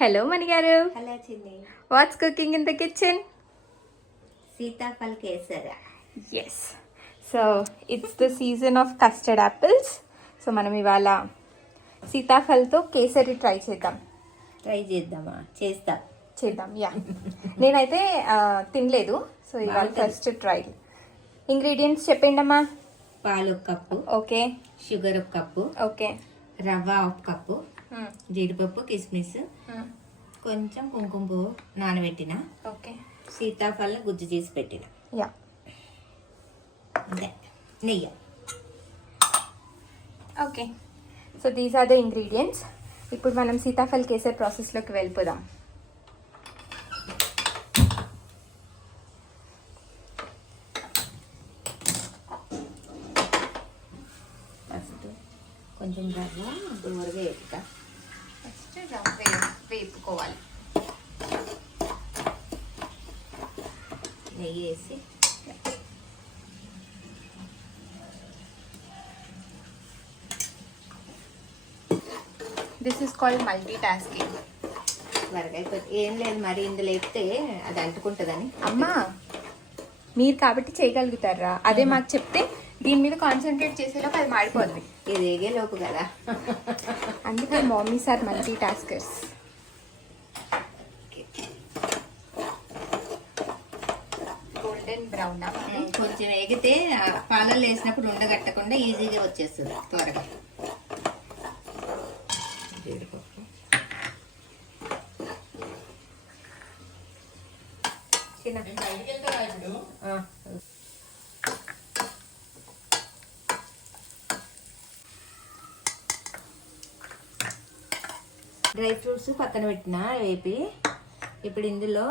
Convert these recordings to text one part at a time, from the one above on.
Hello, Manigaru. Hello, Chinni. What's cooking in the kitchen? Sitafal kesara. Yes. So, it's the season of custard apples. So, మనం ఇవాళ సీతాఫల్తో kesari try చేద్దాం. చేద్దాం yeah. నేనైతే తినలేదు, so ఇవాళ first try. Ingredients చెప్పండి అమ్మా. పాలు 1 cup, okay. Sugar 1 cup, okay. రవ్వ 1 కప్పు, జీడిపప్పు, కిస్మిస్, కొంచెం కుంకుమ పువ్వు నానబెట్టిన, ఓకే. సీతాఫలం గుజ్జు చేసి పెట్టిన, యా, నెయ్యి. Okay. So these are the ingredients. ఇప్పుడు మనం సీతాఫల్ కేసరి ప్రాసెస్లోకి వెళ్ళిపోదాం. ఫస్ట్ కొంచెం రవ్వ దూరగా వేపుతా. ఫస్ట్ రవ్వ వేపుకోవాలి. నెయ్యి వేసి this is called multi tasking. త్వరగా ఏం లేదు, మరి ఇందులో వేపితే అది అంటుకుంటుందని. అమ్మా, మీరు కాబట్టి చేయగలుగుతారా? అదే మాకు చెప్తే దీని మీద కాన్సన్ట్రేట్ చేసేలోపు అది మాడిపోద్ది. ఇది ఏగే లోపు కదా, అందుకే mummies are multitaskers. Golden brown కొంచెం ఎగితే పాలల్లో వేసినప్పుడు ఉండగట్టకుండా ఈజీగా వచ్చేస్తుంది త్వరగా. జీడిపప్పు, డ్రై ఫ్రూట్స్ పక్కన పెట్టిన వేపి. ఇప్పుడు ఇందులో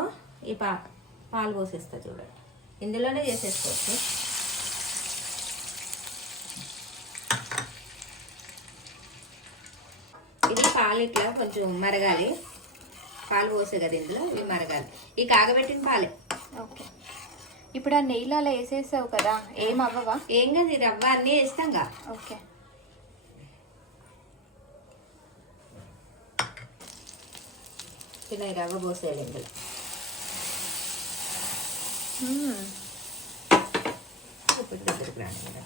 ఈ పాలు పోసేస్తా. చూడండి, ఇందులోనే చేసేసుకోవచ్చు. ఇది పాలు ఇట్లా కొంచెం మరగాలి. పాలు పోసే కదా ఇందులో, ఇవి మరగాలి. ఈ కాగబెట్టిన పాలే. ఓకే. ఇప్పుడు ఆ నెయ్యిలో అలా వేసేసావు కదా, ఏం అవ్వవా? ఏం కాదు, ఈ రవ్వ అన్నీ వేస్తాంగా. ఓకే. ఇలా ఈ రవ్వ పోసేయాలి ఇందులో. ఇప్పుడు దగ్గరికి రాని కదా.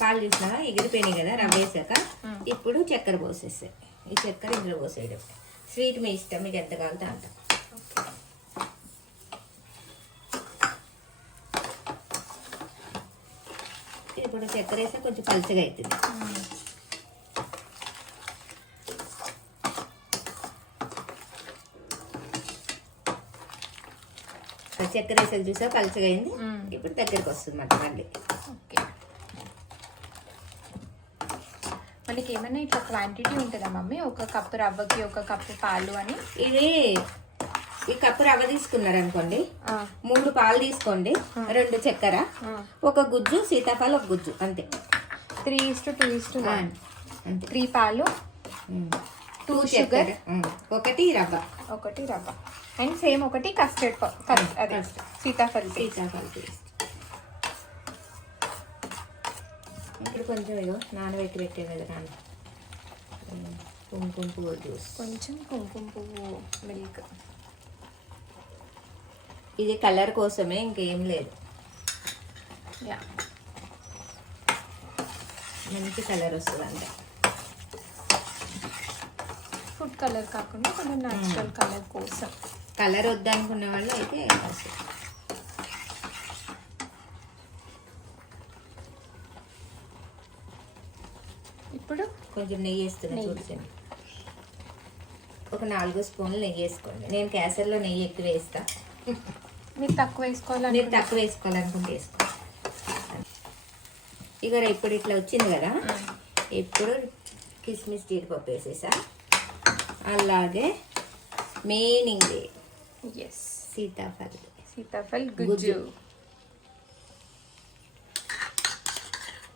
పాలు చూసినా ఎగిరిపోయినాయి కదా రవ్వ వేసాక. ఇప్పుడు చక్కెర పోసేసాయి. ఈ చక్కెర ఇందులో పోసేయడం. స్వీట్ మీ ఇష్టం, మీకు ఎంత కావాలంటే అంత. ఇప్పుడు చక్కెర వేస్తే కొంచెం పలుచగా అవుతుంది. చక్కెర వేసేది చూసా పలుచగా అయింది. ఇప్పుడు దగ్గరికి వస్తుంది మళ్ళీ. ఓకే. మనకి ఏమైనా ఇట్లా క్వాంటిటీ ఉంటుందా మమ్మీ? 1 కప్పు రవ్వకి 1 కప్పు పాలు అని. ఇది ఈ కప్పు రవ్వ తీసుకున్నారు అనుకోండి, 3 పాలు తీసుకోండి, 2 చక్కెర, 1 గుజ్జు, సీతాఫలం 1 గుజ్జు, అంతే. 3:2:1 అంతే. 3 పాలు, 2 షుగర్, 1 రవ్వ, 1 రవ్వ, అండ్ సేమ్ 1 కస్టర్డ్ అదే సీతాఫల్ పేస్ట్. ఇప్పుడు కొంచెం ఇగో నానబెట్టి పెట్టే కదా కుంకుమ పువ్వు జ్యూస్, కొంచెం కుంకుమ పువ్వు మిల్క్. ఇది కలర్ కోసమే, ఇంకేం లేదు. యా, మంచి కలర్ వస్తుంది అంతే. ఫుడ్ కలర్ కాకుండా కొంచెం న్యాచురల్ కలర్ కోసం. కలర్ వద్దనుకున్న వాళ్ళు అయితే ఇప్పుడు కొంచెం నెయ్యి వేస్తున్నా. చూడండి, ఒక 4 స్పూన్లు నెయ్యి వేసుకోండి. నేను కేసరిలో నెయ్యి ఎక్కువ వేస్తా. మీరు తక్కువ వేసుకోవాలి, మీరు తక్కువ వేసుకోవాలనుకుంటే వేసుకో. ఇక ఇప్పుడు ఇట్లా వచ్చింది కదా, ఇప్పుడు కిస్మిస్, జీడిపప్పు వేసేసా. అలాగే మెయిన్ ఇంగ్రీడియంట్ సీతాఫల్ గుజ్జు.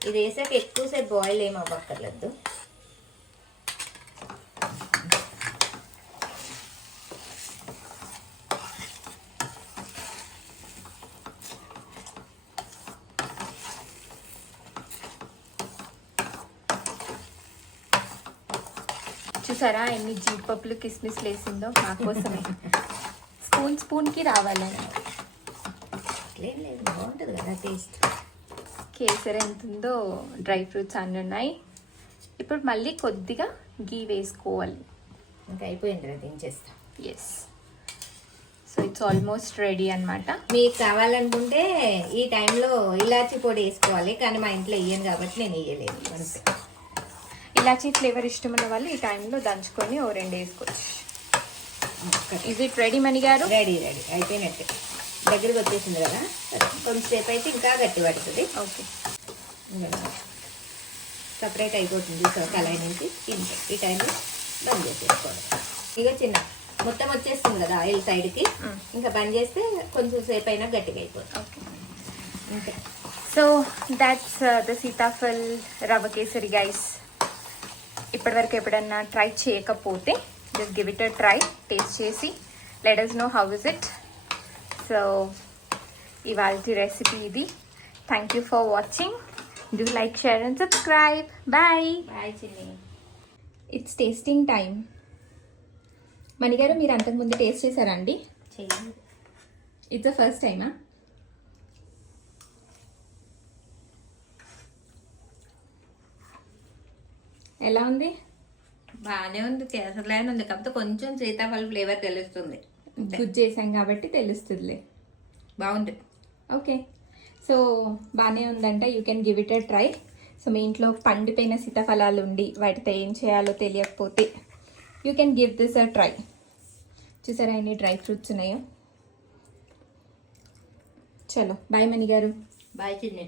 ఇది వేసాక ఎక్కువసేపు బాయిల్ ఏమి అవ్వక్కర్లేదు. చూసారా ఎన్ని జీడిపప్పులు కిస్మిస్లు వేసిందో మా కోసమే. స్పూన్కి రావాలని. అట్లేం లేదు, బాగుంటుంది కదా టేస్ట్. కేసరి ఎంత ఉందో డ్రై ఫ్రూట్స్ అన్నీ ఉన్నాయి. ఇప్పుడు మళ్ళీ కొద్దిగా గీ వేసుకోవాలి. ఇంకా అయిపోయింది కదా, దించేస్తా. Yes, so it's almost ready అన్నమాట. మీకు కావాలనుకుంటే ఈ టైంలో ఇలాచీ పొడి వేసుకోవాలి, కానీ మా ఇంట్లో వేయను కాబట్టి నేను వేయలేదు. అంతే. ఇలాచీ ఫ్లేవర్ ఇష్టం ఉన్న వాళ్ళు ఈ టైంలో దంచుకొని ఓ 2 వేసుకోవచ్చు. ఇజ్ ఇట్ రెడీ మణి గారు? రెడీ అయిపోయినట్టే. దగ్గరికి వచ్చేసింది కదా, కొంచెంసేపు అయితే ఇంకా గట్టి పడుతుంది. ఓకే, సపరేట్ అయిపోతుంది కళాయి నుంచి. ఈ టైంలో బంద్ చేసేసుకోవాలి. ఇక చిన్న మొత్తం వచ్చేస్తుంది కదా ఆయిల్ సైడ్కి, ఇంకా బంద్ చేస్తే కొంచెం సేపు అయినా గట్టిగా అయిపోతుంది. Okay, okay. So that's the sitaphal rava kesari guys. ఇప్పటివరకు ఎప్పుడన్నా ట్రై చేయకపోతే just give it a try, taste చేసి let us know how is it. So ఇవాళ రెసిపీ ఇది. Thank you for watching. Do like, share and subscribe. Bye. Bye Chinni. It's tasting time. మణిగారు, మీరు అంతకుముందు taste చేశారా అండి? చెయ్యి. ఇట్స్ ద ఫస్ట్ టైమా? ఎలా ఉంది? బాగానే ఉంది, కేసరిలానే ఉంది, కాకపోతే కొంచెం సీతాఫలం ఫ్లేవర్ తెలుస్తుంది. గుడ్ చేసాం కాబట్టి తెలుస్తుందిలే. బాగుంది. ఓకే, సో బాగానే ఉందంట. You can give it a try. So మీ ఇంట్లో పండిపోయిన సీతాఫలాలు ఉండి వాటితో ఏం చేయాలో తెలియకపోతే you can give this a try. చూసారా ఎన్ని డ్రై ఫ్రూట్స్ ఉన్నాయో. చలో బాయ్ మణి గారు. బాయ్ చిన్ని.